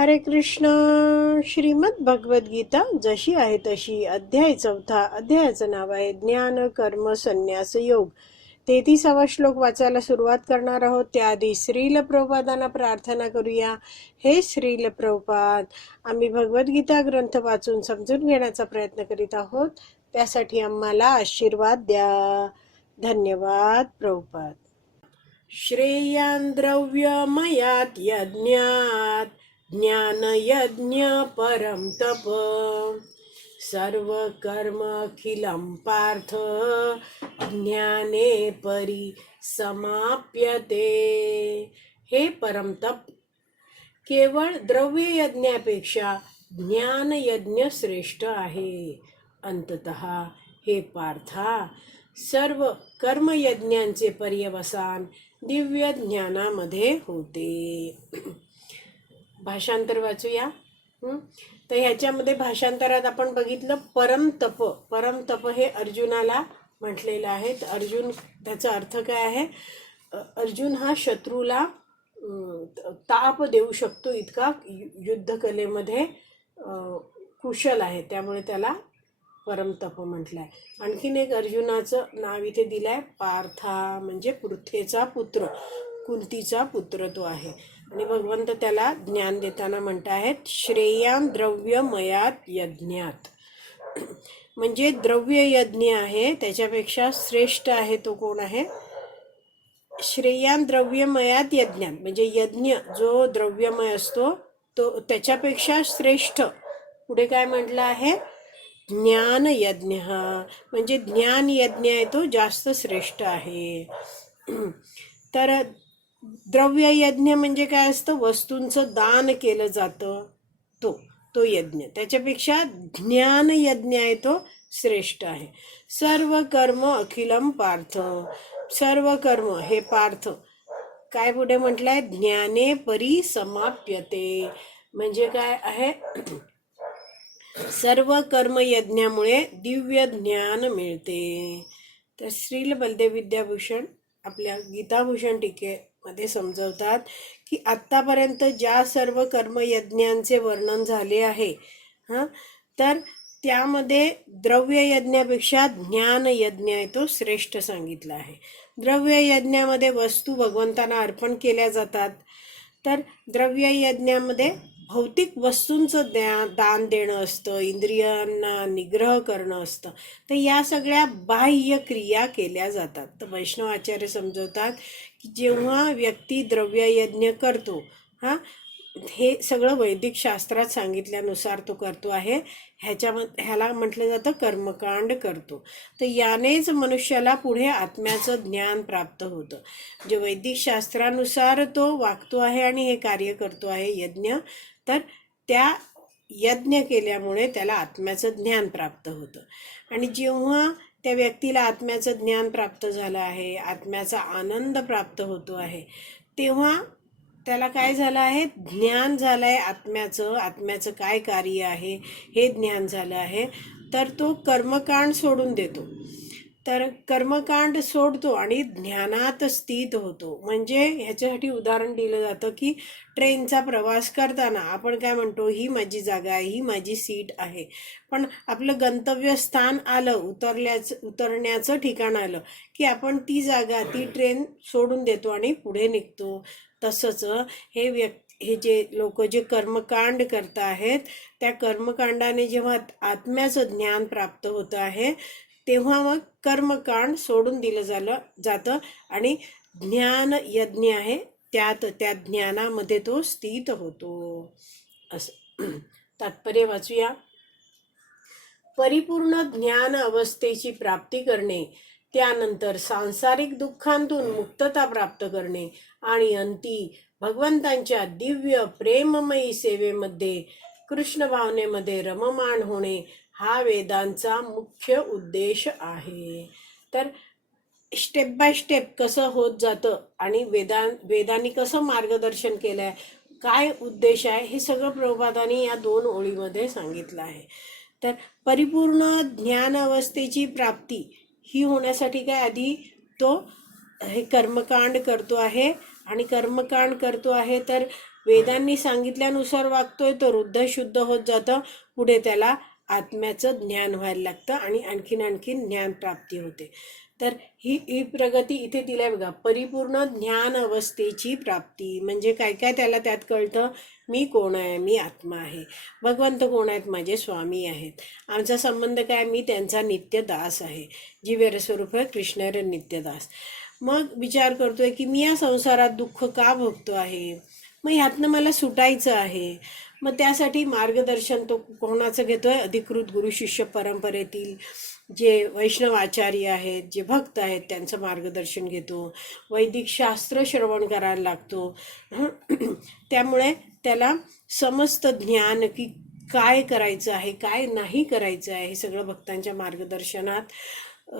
हरे कृष्ण. श्रीमद भगवद गीता जशी आहे तशी, अध्याय 4. अध्यायाचं नाव आहे ज्ञान कर्म संन्यास योग. 33वा श्लोक वाचायला सुरुवात करणार आहोत. त्याआधी श्रील प्रभुपादांना प्रार्थना करूया. हे श्रील प्रभुपाद, आम्ही भगवद्गीता ग्रंथ वाचून समजून घेण्याचा प्रयत्न करीत आहोत. त्यासाठी आम्हाला आशीर्वाद द्या. धन्यवाद प्रभुपाद. श्रेयान् द्रव्यमयात् यज्ञात् ज्ञानयज्ञ परं तप सर्वकर्मखिलं पार्थ ज्ञाने परिसमाप्यते. हे परम तप, केवळ द्रव्य यज्ञापेक्षा ज्ञानयज्ञ श्रेष्ठ आहे. अंततः हे पार्था, सर्व कर्मयज्ञांचे पर्यवसान दिव्य ज्ञानामध्ये होते. भाषांतर वाचूया. तर ह्याच्यामध्ये भाषांतरात आपण बघितलं परमतप. परमतप हे अर्जुनाला म्हटलेलं आहे. तर अर्जुन, त्याचा अर्थ काय आहे? अर्जुन हा शत्रूला ताप देऊ शकतो इतका युद्धकलेमध्ये कुशल आहे, त्यामुळे त्याला परमतप म्हटलंय. आणखीन एक अर्जुनाचं नाव इथे दिलंय पार्था, म्हणजे पृथ्वीचा पुत्र, कुंतीचा पुत्र तो आहे. आणि भगवंत त्याला ज्ञान देताना म्हणत आहेत श्रेयान द्रव्यमयात यज्ञात. म्हणजे द्रव्य यज्ञ आहे त्याच्यापेक्षा श्रेष्ठ आहे तो कोण आहे? श्रेयान द्रव्यमयात यज्ञात, म्हणजे यज्ञ जो द्रव्यमय असतो तो त्याच्यापेक्षा श्रेष्ठ. पुढे काय म्हटलं आहे? ज्ञान यज्ञ, म्हणजे ज्ञान यज्ञ आहे तो जास्त श्रेष्ठ आहे. तर द्रव्य यज्ञ म्हणजे काय असतं? वस्तूंचं दान केलं जातं तो यज्ञ. त्याच्यापेक्षा ज्ञान यज्ञ आहे तो श्रेष्ठ आहे. सर्व कर्म अखिलम पार्थ, सर्व कर्म हे पार्थ काय पुढे म्हटलंय? ज्ञाने परिसमाप्यते, म्हणजे काय आहे? सर्व कर्म यज्ञामुळे दिव्य ज्ञान मिळते. तर श्रील बलदेव विद्याभूषण आपल्या गीताभूषण टीकेमध्ये समजवतात की आत्तापर्यंत ज्या सर्व कर्मयज्ञांचे वर्णन झाले आहे तर त्यामध्ये द्रव्य यज्ञापेक्षा ज्ञान यज्ञ आहे तो श्रेष्ठ सांगितला आहे. द्रव्य यज्ञामध्ये वस्तू भगवंतांना अर्पण केल्या जातात, तर द्रव्य यज्ञामध्ये भौतिक वस्तूंचं दान देणं असतं, इंद्रियांना निग्रह करणं असतं. तर या सगळ्या बाह्य क्रिया केल्या जातात. तर वैष्णव आचार्य समजवतात की जेव्हा व्यक्ती द्रव्य यज्ञ करतो, हे सगळं वैदिक शास्त्रात सांगितल्यानुसार तो करतो आहे. ह्याला म्हटलं जातं कर्मकांड करतो. तर यानेच मनुष्याला पुढे आत्म्याचं ज्ञान प्राप्त होतं. जे वैदिक शास्त्रानुसार तो वागतो आहे आणि हे कार्य करतो आहे यज्ञ, तर त्या यज्ञ केल्यामुळे त्याला आत्म्याचं ज्ञान प्राप्त होतं. आणि जेव्हा त्या व्यक्तीला आत्म्याचं ज्ञान प्राप्त झालं आहे, आत्म्याचा आनंद प्राप्त होतो आहे, तेव्हा त्याला काय झालं आहे? ज्ञान झालं आहे आत्म्याचं काय कार्य आहे हे ज्ञान झालं आहे. तर तो कर्मकांड सोडून देतो. तर कर्मकांड सोडतो आणि ज्ञानात स्थित होतो. म्हणजे ह्याच्यासाठी उदाहरण दिलं जातं की ट्रेनचा प्रवास करताना आपण काय म्हणतो? ही माझी जागा आहे, ही माझी सीट आहे. पण आपलं गंतव्यस्थान आलं, उतरण्याचं ठिकाण आलं की आपण ती जागा, ती ट्रेन सोडून देतो आणि पुढे निघतो. तसंच हे जे लोक जे कर्मकांड करत आहेत, त्या कर्मकांडाने जेव्हा आत्म्याचं ज्ञान प्राप्त होतं आहे तेव्हा मग कर्मकांड सोडून दिलं जातं आणि ज्ञान यज्ञ आहे त्या ज्ञानामध्ये तो स्थित होतो. असं तात्पर्य वाचूया. परिपूर्ण ज्ञान अवस्थेची प्राप्ती करणे, त्यानंतर सांसारिक दुःखांतून मुक्तता प्राप्त करणे आणि अंती भगवंतांच्या दिव्य प्रेममयी सेवेमध्ये कृष्ण भावनेमध्ये रममाण होणे हा वेदांचा मुख्य उद्देश आहे. तर स्टेप बाय स्टेप कसं होत जातं आणि वेदांनी कसं मार्गदर्शन केलंय, काय उद्देश आहे, हे सगळं प्रभुपादांनी या 2 ओळीमध्ये सांगितलं आहे. तर परिपूर्ण ज्ञान अवस्थेची प्राप्ती ही होण्यासाठी काय? आधी तो हे कर्मकांड करतो आहे आणि कर्मकांड करतो आहे तर वेदांनी सांगितल्यानुसार वागतोय तर हृदय शुद्ध होत जातं. पुढे त्याला आत्म्याचं ज्ञान व्हायला लागतं आणि आणखीन ज्ञान प्राप्ती होते. तर ही प्रगती इथे दिलाय बघा. परिपूर्ण ज्ञान अवस्थेची प्राप्ती म्हणजे काय काय त्याला त्यात कळतं. मी कोण आहे? मी आत्मा आहे. भगवंत कोण आहेत? माझे स्वामी आहेत. आमचा संबंध काय? मी त्यांचा नित्य दास आहे. जीवेर स्वरूप कृष्णेर नित्यदास. मग विचार करतोय की मी या संसारात दुःख का भोगतो आहे? मग ह्यातनं मला सुटायचं आहे. मग त्यासाठी मार्गदर्शन तो कोणाचं घेतोय? अधिकृत गुरु शिष्य परंपरेतील जे वैष्णव आचार्य आहेत, जे भक्त आहेत, त्यांचं मार्गदर्शन घेतो. वैदिक शास्त्र श्रवण करायला लागतो. त्यामुळे त्याला समस्त ज्ञान की काय करायचं आहे, काय नाही करायचं आहे, हे सगळं भक्तांच्या मार्गदर्शनात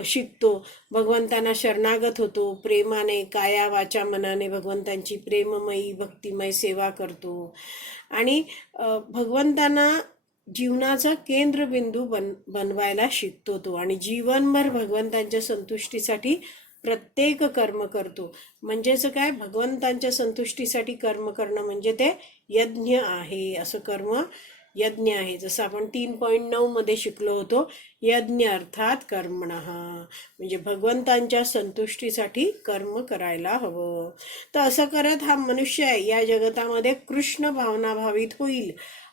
शिकतो. भगवंतांना शरणागत होतो. प्रेमाने काया वाचा मनाने भगवंतांची प्रेममयी भक्तिमय सेवा करतो आणि भगवंतांना जीवनाचा केंद्रबिंदू बनवायला शिकतो तो आणि जीवनभर भगवंतांच्या संतुष्टीसाठी प्रत्येक कर्म करतो. म्हणजेच काय? भगवंतांच्या संतुष्टीसाठी कर्म करणं म्हणजे ते यज्ञ आहे. असं कर्म यज्ञ आहे. जसं आपण 3.9 मध्ये शिकलो होतो, यज्ञ अर्थात कर्मणः, म्हणजे भगवंतांच्या संतुष्टीसाठी कर्म करायला हवं. तर असं करत हा मनुष्य आहे या जगतामध्ये कृष्ण भावना भावित होईल.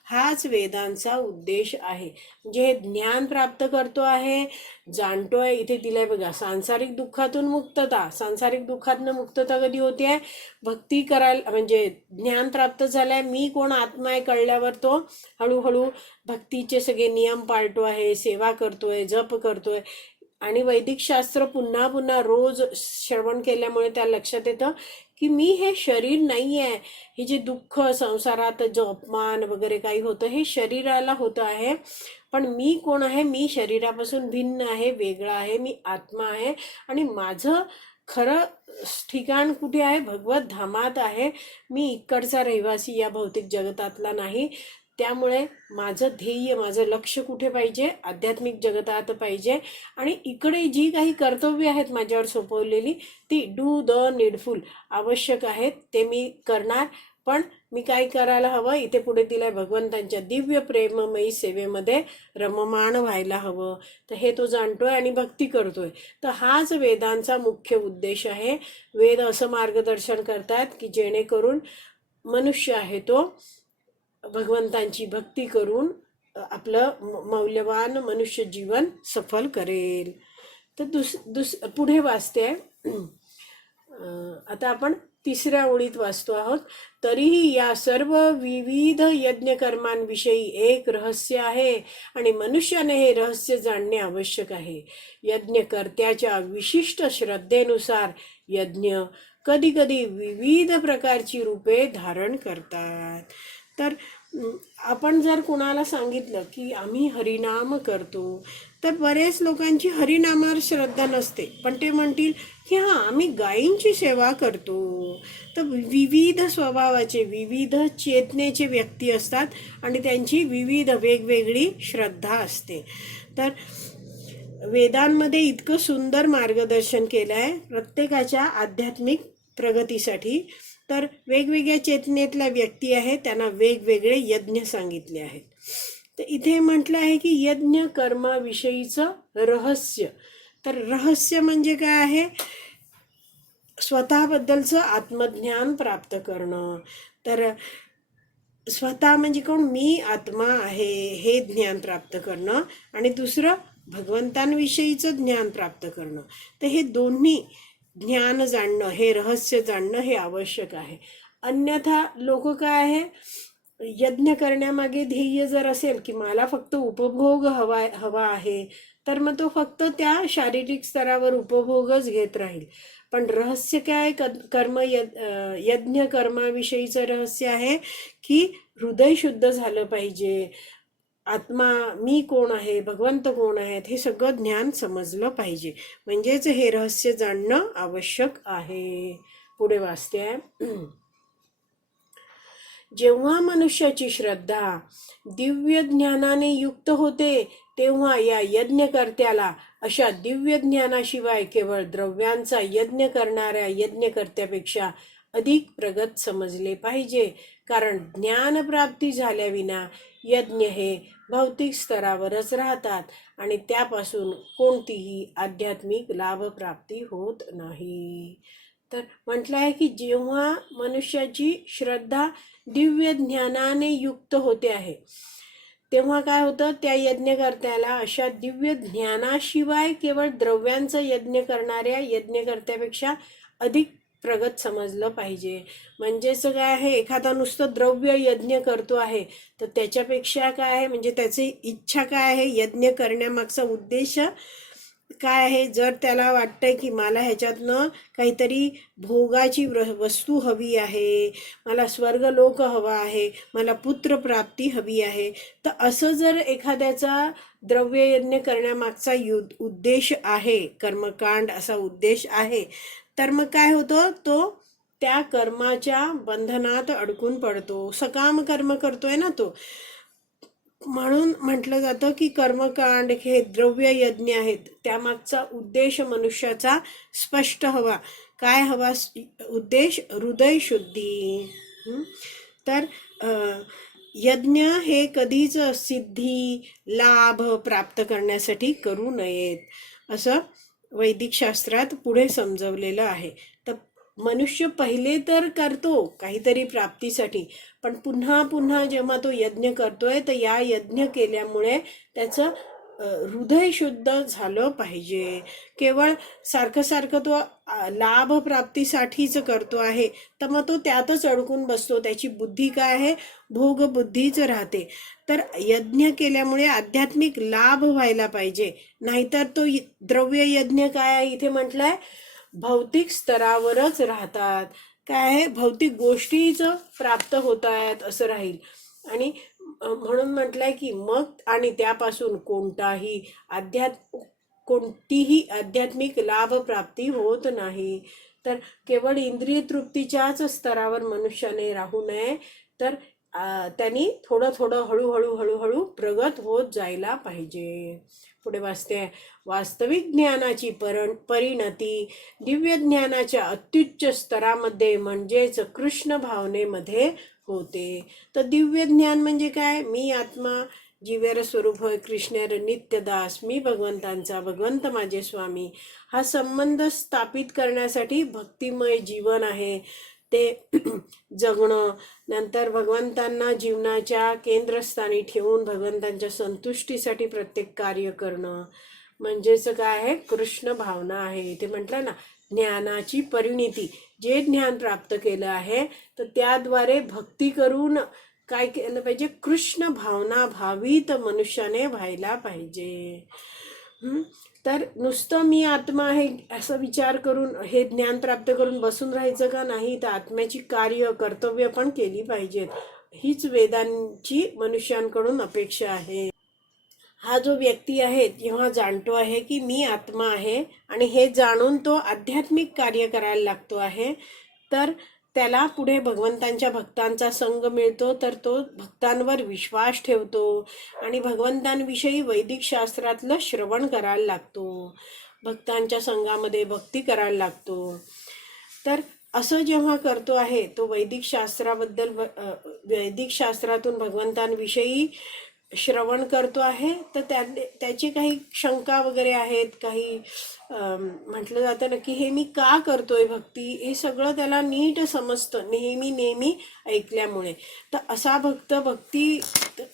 हाच वेदांचा उद्देश आहे. म्हणजे हे ज्ञान प्राप्त करतो आहे, जाणतोय. इथे दिलंय बघा, सांसारिक दुःखातून मुक्तता. सांसारिक दुःखातनं मुक्तता कधी होते? भक्ती करायला, म्हणजे ज्ञान प्राप्त झालंय, मी कोण आत्मा आहे कळल्यावर तो हळूहळू भक्तीचे सगळे नियम पाळतो आहे, सेवा करतोय, जप करतोय. आणि वैदिक शास्त्र पुन्हा पुन्हा रोज श्रवण केल्यामुळे त्या लक्षात येतं की मी हे शरीर नाही आहे. हे जे दुःख संसारात जो अपमान वगैरे काही होतं हे शरीराला होतं आहे, पण मी कोण आहे? मी शरीरापासून भिन्न आहे, वेगळा आहे, मी आत्मा आहे आणि माझं खरं ठिकाण कुठे आहे? भगवत धामात आहे. मी इकडचा रहिवासी या भौतिक जगतातला नाही. त्यामुळे माझं ध्येय, माझं लक्ष कुठे पाहिजे? आध्यात्मिक जगतात पाहिजे. आणि इकडे जी काही कर्तव्य आहेत माझ्यावर सोपवलेली ती डू द नीडफुल, आवश्यक आहेत ते मी करणार. पण मी काय करायला हवं? इथे पुढे दिलंय, भगवंतांच्या दिव्य प्रेममयी सेवेमध्ये रममाण व्हायला हवं. तर हे तो जाणतोय आणि भक्ती करतोय. तर हाच वेदांचा मुख्य उद्देश आहे. वेद असं मार्गदर्शन करतात की जेणेकरून मनुष्य आहे तो भगवंतांची भक्ती करून आपलं मौल्यवान मनुष्य जीवन सफल करेल. तर पुढे वाचते. आता आपण 3ऱ्या ओळीत वाचतो आहोत. तरीही या सर्व विविध यज्ञकर्मांविषयी एक रहस्य आहे आणि मनुष्याने हे रहस्य जाणणे आवश्यक आहे. यज्ञकर्त्याच्या विशिष्ट श्रद्धेनुसार यज्ञ कधी कधी विविध प्रकारची रूपे धारण करतात. तर आपण जर कोणाला सांगितलं की आम्ही हरिनाम करतो, तर बरेच लोकांची हरिनामावर श्रद्धा नसते, पण ते म्हणतील की हां आम्ही गायींची सेवा करतो. तर विविध स्वभावाचे, विविध चेतनेचे व्यक्ती असतात आणि त्यांची विविध वेगवेगळी श्रद्धा असते. तर वेदांमध्ये इतकं सुंदर मार्गदर्शन केलं आहे प्रत्येकाच्या आध्यात्मिक प्रगतीसाठी. तर वेगवेगळ्या चेतनेतल्या व्यक्ती आहेत, त्यांना वेगवेगळे यज्ञ सांगितले आहेत. तर इथे म्हटलं आहे की यज्ञ कर्माविषयीचं रहस्य. तर रहस्य म्हणजे काय आहे? स्वतःबद्दलचं आत्मज्ञान प्राप्त करणं. तर स्वतः म्हणजे कोण? मी आत्मा आहे हे ज्ञान प्राप्त करणं आणि दुसरं भगवंतांविषयीचं ज्ञान प्राप्त करणं. तर हे दोन्ही ज्ञान जाणणं, हे रहस्य जाणणं हे आवश्यक आहे. अन्यथा लोक काय आहे, यज्ञ करण्यामागे ध्येय जर असेल की मला फक्त उपभोग हवा आहे, तर मग तो फक्त त्या शारीरिक स्तरावर उपभोगच घेत राहील. पण रहस्य काय? यज्ञ कर्माविषयीचं रहस्य आहे की हृदय शुद्ध झालं पाहिजे, आत्मा मी कोण आहे, भगवंत कोण आहेत, हे सगळं ज्ञान समजलं पाहिजे. म्हणजेच हे रहस्य जाणणं आवश्यक आहे. पुढे वाचते. जेव्हा मनुष्याची श्रद्धा दिव्य ज्ञानाने युक्त होते तेव्हा या यज्ञकर्त्याला अशा दिव्य ज्ञानाशिवाय केवळ द्रव्यांचा यज्ञ करणाऱ्या यज्ञकर्त्यापेक्षा अधिक प्रगत समजले पाहिजे. कारण ज्ञानप्राप्ती झाल्याविना यज्ञ हे भौतिक स्तरावरच राहतात आणि त्यापासून कोणतीही आध्यात्मिक लाभप्राप्ती होत नाही. तर म्हटलं आहे की जेव्हा मनुष्याची श्रद्धा दिव्य ज्ञानाने युक्त होते आहे तेव्हा काय होतं, त्या यज्ञकर्त्याला अशा दिव्य ज्ञानाशिवाय केवळ द्रव्यांचा यज्ञ करणाऱ्या यज्ञकर्त्यापेक्षा अधिक प्रगत समजलं पाहिजे. म्हणजेच काय आहे, एखादा नुसतं द्रव्य यज्ञ करतो आहे तर त्याच्यापेक्षा काय आहे, म्हणजे त्याची इच्छा काय आहे, यज्ञ करण्यामागचा उद्देश काय आहे. जर त्याला वाटतंय की मला ह्याच्यातनं काहीतरी भोगाची वस्तू हवी आहे, मला स्वर्गलोक हवा आहे, मला पुत्रप्राप्ती हवी आहे, तर असं जर एखाद्याचा द्रव्ययज्ञ करण्यामागचा उद्देश आहे, कर्मकांड असा उद्देश आहे, तर मग काय होतं, तो त्या कर्माच्या बंधनात अडकून पडतो. सकाम कर्म करतोय ना तो. म्हणून म्हटलं जातं की कर्मकांड हे द्रव्य यज्ञ आहेत, त्यामागचा उद्देश मनुष्याचा स्पष्ट हवा. काय हवा उद्देश? हृदय शुद्धी. तर यज्ञ हे कधीच सिद्धी लाभ प्राप्त करण्यासाठी करू नयेत असं वैदिक शास्त्रात पुढे समजवलेलं आहे. तर मनुष्य पहिले तर करतो काहीतरी प्राप्तीसाठी, पण पुन्हा पुन्हा जेव्हा तो यज्ञ करतोय तर या यज्ञ केल्यामुळे त्याचं हृदय शुद्ध झालं पाहिजे. केवळ सारखं सारखं तो लाभ प्राप्तीसाठीच करतो आहे तर मग तो त्यातच अडकून बसतो. त्याची बुद्धी काय आहे, भोग बुद्धीच राहते. तर यज्ञ केल्यामुळे आध्यात्मिक लाभ व्हायला पाहिजे, नाहीतर तो द्रव्य यज्ञ काय आहे, इथे म्हटलंय भौतिक स्तरावरच राहतात. काय आहे, भौतिक गोष्टीच प्राप्त होत आहेत असं राहील. आणि म्हणून म्हटलंय की मग आणि त्यापासून कोणतीही आध्यात्मिक लाभ प्राप्ती होत नाही. तर केवळ इंद्रिय तृप्तीच्याच स्तरावर मनुष्याने राहू नये, तर त्यांनी थोडं थोडं हळूहळू प्रगत होत जायला पाहिजे. पुढे वाचते, वास्तविक ज्ञानाची परिणती दिव्य ज्ञानाच्या अत्युच्च स्तरामध्ये म्हणजेच कृष्ण भावनेमध्ये होते. तर दिव्य ज्ञान म्हणजे काय? मी आत्मा, जीवेर स्वरूप होय कृष्णेर नित्यदास, मी भगवंतांचा, भगवंत माझे स्वामी, हा संबंध स्थापित करण्यासाठी भक्तिमय जीवन आहे ते जगणं. नंतर भगवंतांना जीवनाच्या केंद्रस्थानी ठेवून भगवंतांच्या संतुष्टीसाठी प्रत्येक कार्य करणं म्हणजेच काय आहे, कृष्ण भावना आहे. इथे म्हटलं ना, ज्ञानाची परिणती, जे ज्ञान प्राप्त केलं आहे तर त्याद्वारे भक्ती करून काय केलं पाहिजे, कृष्ण भावना भावित मनुष्याने व्हायला पाहिजे. तर नुसतं मी आत्मा आहे असं विचार करून हे ज्ञान प्राप्त करून बसून राहायचं का नाही, तर आत्म्याची कार्य कर्तव्य पण केली पाहिजेत. हीच वेदांची मनुष्यांकडून अपेक्षा आहे. हा जो व्यक्ती आहे जेव्हा जाणतो आहे की मी आत्मा आहे आणि हे जाणून तो आध्यात्मिक कार्य करायला लागतो आहे, तर त्याला पुढे भगवंतांच्या भक्तांचा संग मिळतो. तर तो भक्तांवर विश्वास ठेवतो आणि भगवंतांविषयी वैदिक शास्त्रातलं श्रवण करायला लागतो, भक्तांच्या संघामध्ये भक्ती करायला लागतो. तर असं जेव्हा करतो आहे तो वैदिक शास्त्रातून भगवंतांविषयी श्रवण करतो आहे, तर त्याची काही शंका वगैरे आहेत, काही म्हटलं जातं ना की हे मी का करतोय भक्ती, हे सगळं त्याला नीट समजतं नेहमी ऐकल्यामुळे. तर असा भक्त भक्ती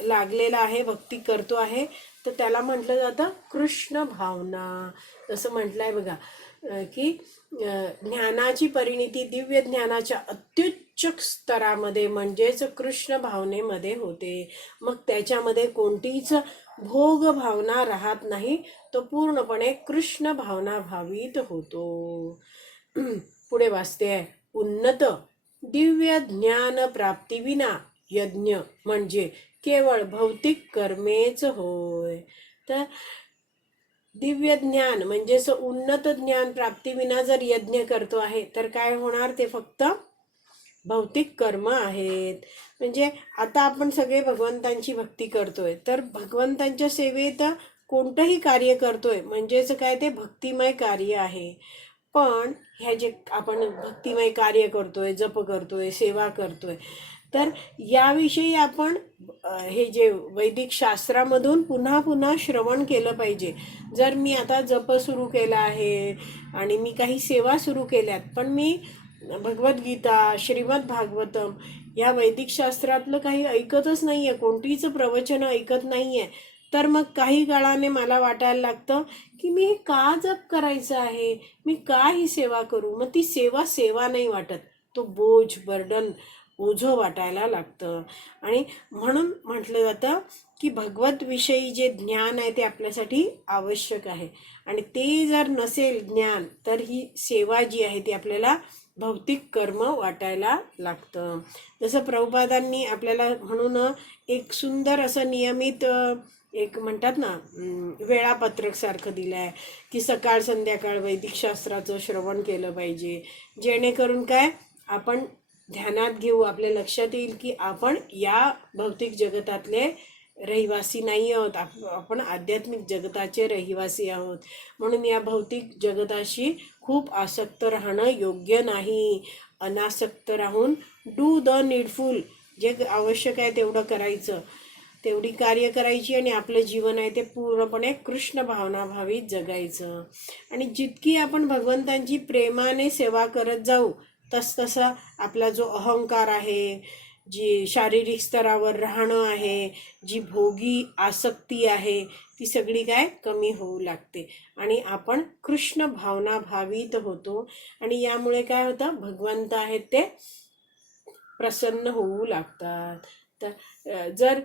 लागलेला आहे, भक्ती करतो आहे, तर त्याला म्हटलं जातं कृष्ण भावना. जसं म्हटलंय बघा की ज्ञानाची परिणती दिव्य ज्ञानाच्या अत्युच्च स्तरामध्ये म्हणजेच कृष्ण भावनेमध्ये होते. मग त्याच्यामध्ये कोणतीच भोग भावना राहत नाही, तो पूर्णपणे कृष्ण भावना भावित होतो. पुढे वाचते आहे, उन्नत दिव्य ज्ञान प्राप्तीविना यज्ञ म्हणजे केवळ भौतिक कर्मेच होय. तर दिव्य ज्ञान म्हणजेच उन्नत ज्ञान प्राप्तीविना जर यज्ञ करतो आहे तर काय होणार, ते फक्त भौतिक कर्म आहेत. म्हणजे आता आपण सगळे भगवंतांची भक्ती करतोय, तर भगवंतांच्या सेवेत कोणतंही कार्य करतोय म्हणजेच काय, ते भक्तिमय कार्य आहे. पण ह्या जे आपण भक्तिमय कार्य करतोय, जप करतोय, सेवा करतोय, तर याविषयी आपण हे जे वैदिक शास्त्रामधून पुन्हा पुन्हा श्रवण केलं पाहिजे. जर मी आता जप सुरू केला आहे आणि मी काही सेवा सुरू केल्यात, पण मी भगवद्गीता, श्रीमद भागवतम या वैदिक शास्त्रातलं काही ऐकतच नाही आहे, कोणतीच प्रवचनं ऐकत नाही आहे, तर मग काही काळाने मला वाटायला लागतं की मी हे का जप करायचं आहे, मी का ही सेवा करू. मग ती सेवा नाही वाटत, तो बोज, बर्डन, ओझं वाटायला लागतं. आणि म्हणून म्हटलं जातं की भगवत-विषयी जे ज्ञान आहे ते आपल्यासाठी आवश्यक आहे. आणि ते जर नसेल ज्ञान, तर ही सेवा जी आहे ती आपल्याला भौतिक कर्म वाटायला लागतं. जसं प्रभुपादांनी आपल्याला म्हणून एक सुंदर असं नियमित एक म्हणतात ना वेळापत्रक सारखं दिलं आहे की सकाळ संध्याकाळ वैदिक शास्त्राचं श्रवण केलं पाहिजे, जेणेकरून काय आपण ध्यानात घेऊ, आपल्या लक्षात येईल की आपण या भौतिक जगतातले रहिवासी नाही आहोत, आपण आध्यात्मिक जगताचे रहिवासी आहोत. म्हणून या भौतिक जगताशी खूप आसक्त राहणं योग्य नाही. अनासक्त राहून डू द नीडफुल, जे आवश्यक आहे तेवढं करायचं, तेवढी कार्य करायची आणि आपलं जीवन आहे ते पूर्णपणे कृष्ण भावनाभावित जगायचं. आणि जितकी आपण भगवंतांची प्रेमाने सेवा करत जाऊ, तसतसा आपला जो अहंकार आहे, जी शारीरिक स्तरावर राहणं आहे, जी भोगी आसक्ती आहे, ती सगळी काय कमी होऊ लागते आणि आपण कृष्ण भावनाभावित होतो. आणि यामुळे काय होतं, भगवंत आहेत ते प्रसन्न होऊ लागतात. तर जर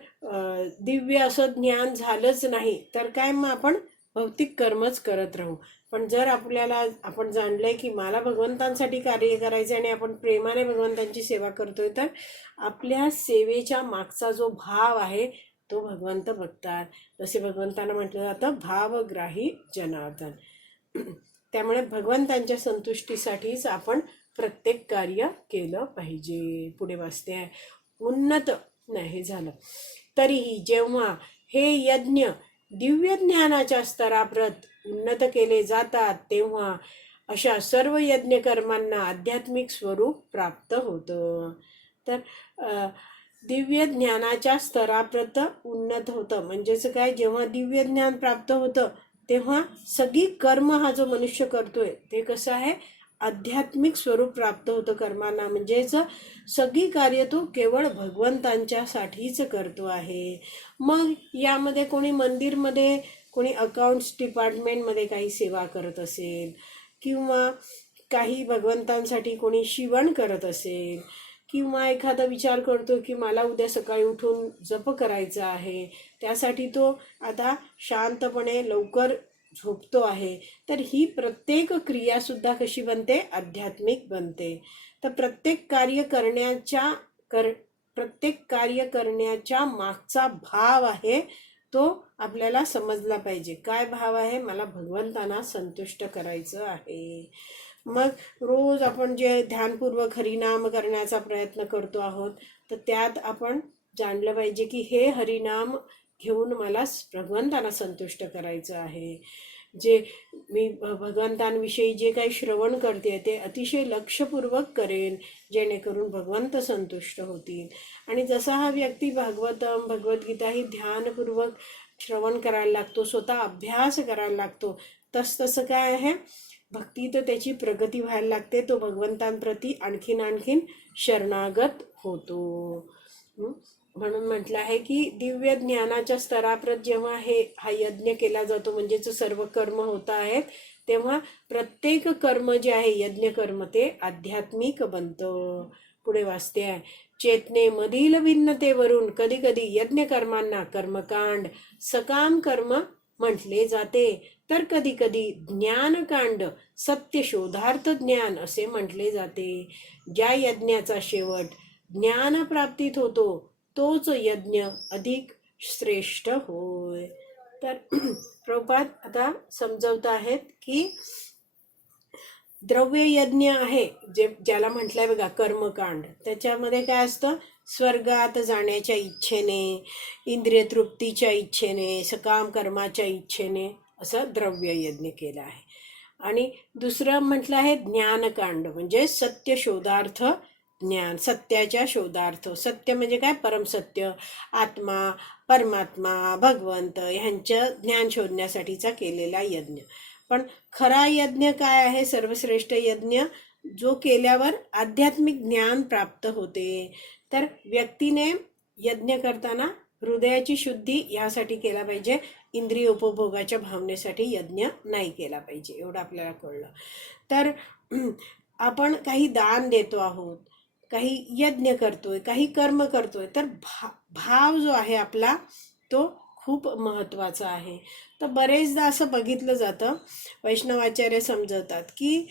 दिव्य असं ज्ञान झालंच नाही तर काय मग आपण भौतिक कर्मच करत राहू. पण जर आपण जाणलंय की मला भगवंतांसाठी कार्य करायचं आणि आपण प्रेमाने भगवंतांची सेवा करतोय, तर आपल्या सेवेच्या मागचा जो भाव आहे तो भगवंत बघतात. जसे भगवंतांना म्हटलं जातं भावग्राही जनार्दन. त्यामुळे भगवंतांच्या संतुष्टीसाठीच आपण प्रत्येक कार्य केलं पाहिजे. पुढे वाचते आहे, उन्नत नाही झालं तरीही जेव्हा हे यज्ञ दिव्य ज्ञानाच्या स्तराप्रत उन्नत केले जातात, तेव्हा अशा सर्व यज्ञ कर्मांना आध्यात्मिक स्वरूप प्राप्त होतं. तर दिव्य ज्ञानाच्या स्तराप्रत उन्नत होतं म्हणजेच काय, जेव्हा दिव्य ज्ञान प्राप्त होतं तेव्हा सगळी कर्म हा जो मनुष्य करतोय ते कसं आहे, आध्यात्मिक स्वरूप प्राप्त होतं कर्मांना. म्हणजेच सगळी कार्य तो केवळ भगवंतांच्यासाठीच करतो आहे. मग यामध्ये कोणी मंदिरमध्ये, कोणी अकाउंट्स डिपार्टमेंटमध्ये काही सेवा करत असेल, किंवा काही भगवंतांसाठी कोणी शिवण करत असेल, किंवा एखादा विचार करतो की मला उद्या सकाळी उठून जप करायचा आहे, त्यासाठी तो आता शांतपणे लवकर झोपतो आहे, तर ही प्रत्येक क्रियासुद्धा कशी बनते, आध्यात्मिक बनते. तर प्रत्येक कार्य करण्याच्या मागचा भाव आहे तो आपल्याला समजला पाहिजे. काय भाव आहे, मला भगवंतांना संतुष्ट करायचं आहे. मग रोज आपण जे ध्यानपूर्वक हरिनाम करण्याचा प्रयत्न करतो आहोत, तर त्यात आपण जाणलं पाहिजे की हे हरिनाम घेऊन मला भगवंतांना संतुष्ट करायचं आहे. जे मी भगवंतांविषयी जे काही श्रवण करते ते अतिशय लक्षपूर्वक करेन, जेणेकरून भगवंत संतुष्ट होतील. आणि जसा हा व्यक्ती भगवद्गीता ही ध्यानपूर्वक श्रवण करायला लागतो, स्वतः अभ्यास करायला लागतो, तसं काय आहे, भक्ती तर त्याची प्रगती व्हायला लागते, तो भगवंतांप्रती आणखीन शरणागत होतो. म्हणून म्हटलं आहे की दिव्य ज्ञानाच्या स्तराप्रत जेव्हा हा यज्ञ केला जातो, म्हणजेच सर्व कर्म होत आहेत, तेव्हा प्रत्येक कर्म जे आहे यज्ञ कर्म ते आध्यात्मिक बनतं. पुढे वाचते आहे, चेतनेमधील भिन्नतेवरून कधी कधी यज्ञ कर्मांना कर्मकांड, सकाम कर्म म्हटले जाते, तर कधी कधी ज्ञानकांड, सत्य शोधार्थ ज्ञान असे म्हटले जाते. ज्या यज्ञाचा शेवट ज्ञान प्राप्तीत होतो तोच यज्ञ अधिक श्रेष्ठ होय. तर प्रभुपाद आता समजवत आहेत की द्रव्य यज्ञ आहे, ज्याला म्हटलंय बघा कर्मकांड, त्याच्यामध्ये काय असतं, स्वर्गात जाण्याच्या इच्छेने, इंद्रिय तृप्तीच्या इच्छेने, सकाम कर्माच्या इच्छेने असं द्रव्य यज्ञ केलं आहे. आणि दुसरं म्हटलं आहे ज्ञानकांड, म्हणजे सत्य शोधार्थ ज्ञान, सत्याच्या शोधार्थ. सत्य म्हणजे काय? परमसत्य, आत्मा, परमात्मा, भगवंत ह्यांचं ज्ञान शोधण्यासाठीचा केलेला यज्ञ. पण खरा यज्ञ काय आहे? सर्वश्रेष्ठ यज्ञ जो केल्यावर आध्यात्मिक ज्ञान प्राप्त होते. तर व्यक्तीने यज्ञ करताना हृदयाची शुद्धी यासाठी केला पाहिजे, इंद्रिय उपभोगाच्या भावनेसाठी यज्ञ नाही केला पाहिजे. एवढं आपल्याला कळलं. तर आपण काही दान देतो आहोत, काही यज्ञ करतोय, काही कर्म करतोय, तर भाव जो आहे आपला तो खूप महत्वाचा आहे. तर बरेचदा असं बघितलं जातं, वैष्णवाचार्य समजवतात की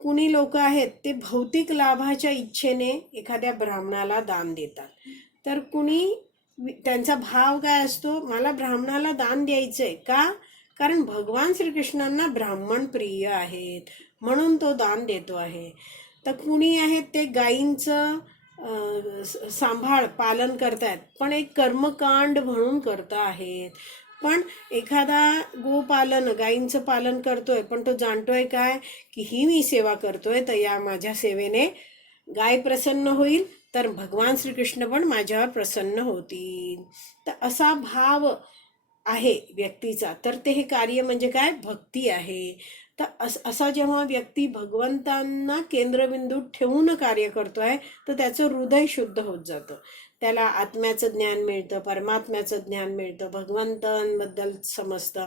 कुणी लोक आहेत ते भौतिक लाभाच्या इच्छेने एखाद्या ब्राह्मणाला दान देतात. तर कुणी त्यांचा भाव काय असतो? मला ब्राह्मणाला दान द्यायचंय का? कारण भगवान श्रीकृष्णांना ब्राह्मण प्रिय आहेत म्हणून तो दान देतो आहे. तर कुणी आहेत ते गायींचं सांभाळ पालन करतायत, पण एक कर्मकांड म्हणून करत आहेत. पण एखादा गोपालन गायींचं पालन करतोय, पण तो जाणतोय काय की ही मी सेवा करतोय तर या माझ्या सेवेने गाय प्रसन्न होईल, तर भगवान श्रीकृष्ण पण माझ्यावर प्रसन्न होतील. तर असा भाव आहे व्यक्तीचा, तर ते हे कार्य म्हणजे काय? भक्ती आहे. तर असा जेव्हा व्यक्ती भगवंतांना केंद्रबिंदूत ठेवून कार्य करतोय तर त्याचं हृदय शुद्ध होत जातं. त्याला आत्म्याचं ज्ञान मिळतं, परमात्म्याचं ज्ञान मिळतं, भगवंतांबद्दल समजतं.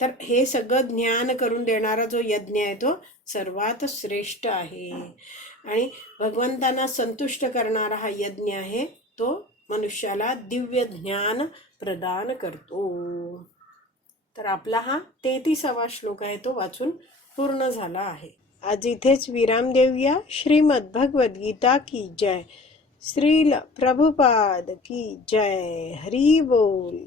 तर हे सगळं ज्ञान करून देणारा जो यज्ञ आहे तो सर्वात श्रेष्ठ आहे. आणि भगवंतांना संतुष्ट करणारा हा यज्ञ आहे, तो मनुष्याला दिव्य ज्ञान प्रदान करतो. तर आपला हा 33वा श्लोक आहे तो वाचून पूर्ण झाला आहे. आज इथेच विराम देऊया. श्रीमद भगवद्गीता की जय. श्रील प्रभुपाद की जय. हरी बोल.